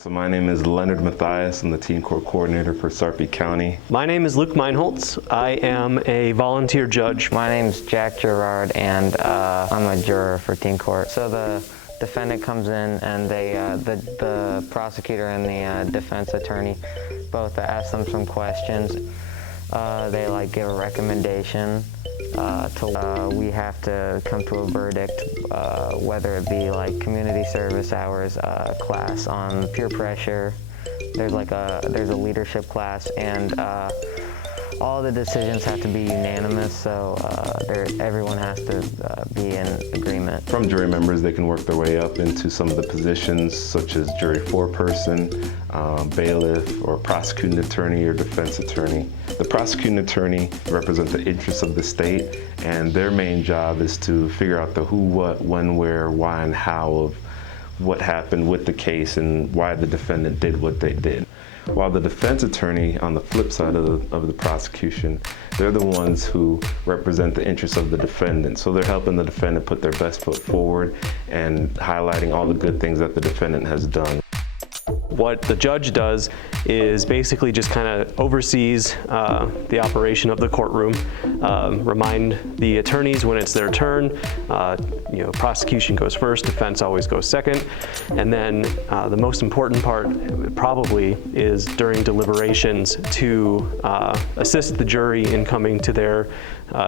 So my name is Leonard Matthias. I'm the teen court coordinator for Sarpy County. My name is Luke Meinholtz. I am a volunteer judge. My name's Jack Gerard, and I'm a juror for teen court. So the defendant comes in, and the prosecutor and the defense attorney both ask them some questions. They give a recommendation. We have to come to a verdict, whether it be community service hours class on peer pressure. There's a leadership class, and all the decisions have to be unanimous, so everyone has to be in agreement. From jury members, they can work their way up into some of the positions such as jury foreperson, bailiff, or prosecuting attorney or defense attorney. The prosecuting attorney represents the interests of the state, and their main job is to figure out the who, what, when, where, why, and how of what happened with the case and why the defendant did what they did. While the defense attorney, on the flip side of the prosecution, they're the ones who represent the interests of the defendant. So they're helping the defendant put their best foot forward and highlighting all the good things that the defendant has done. What the judge does is basically just kind of oversees the operation of the courtroom, remind the attorneys when it's their turn. Prosecution goes first, defense always goes second, and then the most important part probably is during deliberations to assist the jury in coming to their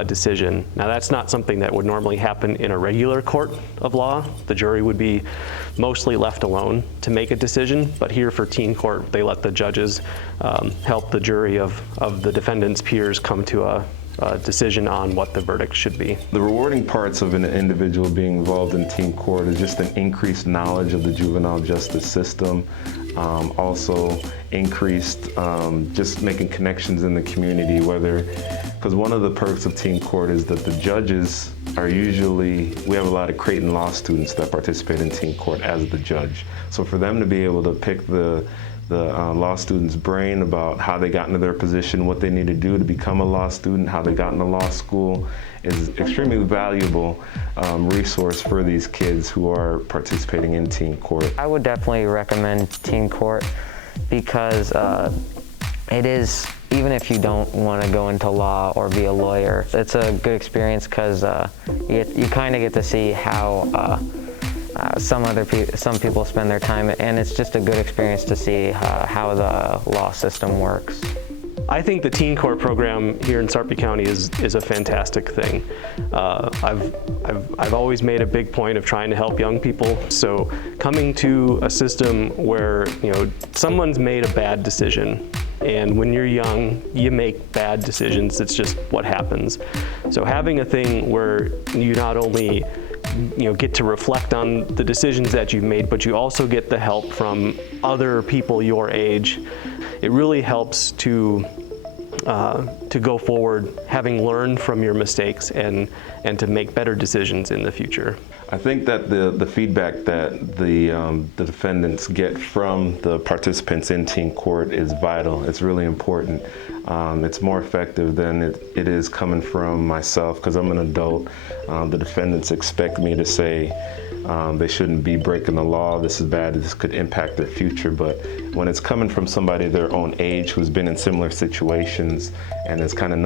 decision. Now that's not something that would normally happen in a regular court of law. The jury would be mostly left alone to make a decision, but here for teen court, they let the judges help the jury of the defendant's peers come to a decision on what the verdict should be. The rewarding parts of an individual being involved in teen court is just an increased knowledge of the juvenile justice system, also increased just making connections in the community, because one of the perks of teen court is that the judges are we have a lot of Creighton law students that participate in teen court as the judge. So for them to be able to pick the law student's brain about how they got into their position, what they need to do to become a law student, how they got into law school, is extremely valuable resource for these kids who are participating in teen court. I would definitely recommend teen court because it is, even if you don't want to go into law or be a lawyer, it's a good experience because you kind of get to see how some people spend their time, and it's just a good experience to see how the law system works. I think the teen court program here in Sarpy County is a fantastic thing. I've always made a big point of trying to help young people. So coming to a system where someone's made a bad decision, and when you're young, you make bad decisions. It's just what happens. So having a thing where you not only get to reflect on the decisions that you've made, but you also get the help from other people your age. It really helps to go forward, having learned from your mistakes and to make better decisions in the future. I think that the feedback that the defendants get from the participants in teen court is vital. It's really important. It's more effective than it is coming from myself, because I'm an adult. The defendants expect me to say they shouldn't be breaking the law, this is bad, this could impact their future. But when it's coming from somebody their own age who's been in similar situations and has kind of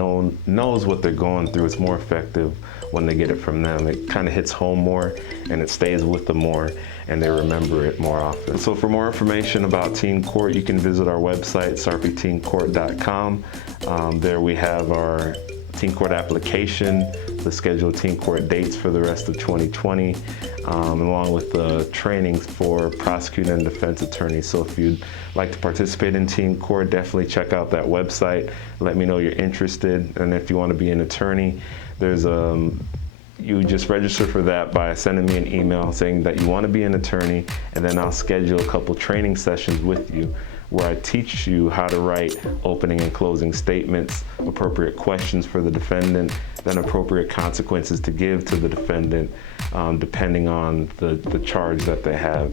knows what they're going through, it's more effective when they get it from them. It kind of hits home more, and it stays with them more, and they remember it more often. So for more information about teen court, you can visit our website, sarpyteencourt.com. There we have our teen court application, the scheduled teen court dates for the rest of 2020, along with the trainings for prosecuting and defense attorneys. So if you'd like to participate in teen court, definitely check out that website. Let me know you're interested, and if you want to be an attorney, you just register for that by sending me an email saying that you want to be an attorney, and then I'll schedule a couple training sessions with you where I teach you how to write opening and closing statements, appropriate questions for the defendant, then appropriate consequences to give to the defendant depending on the charge that they have.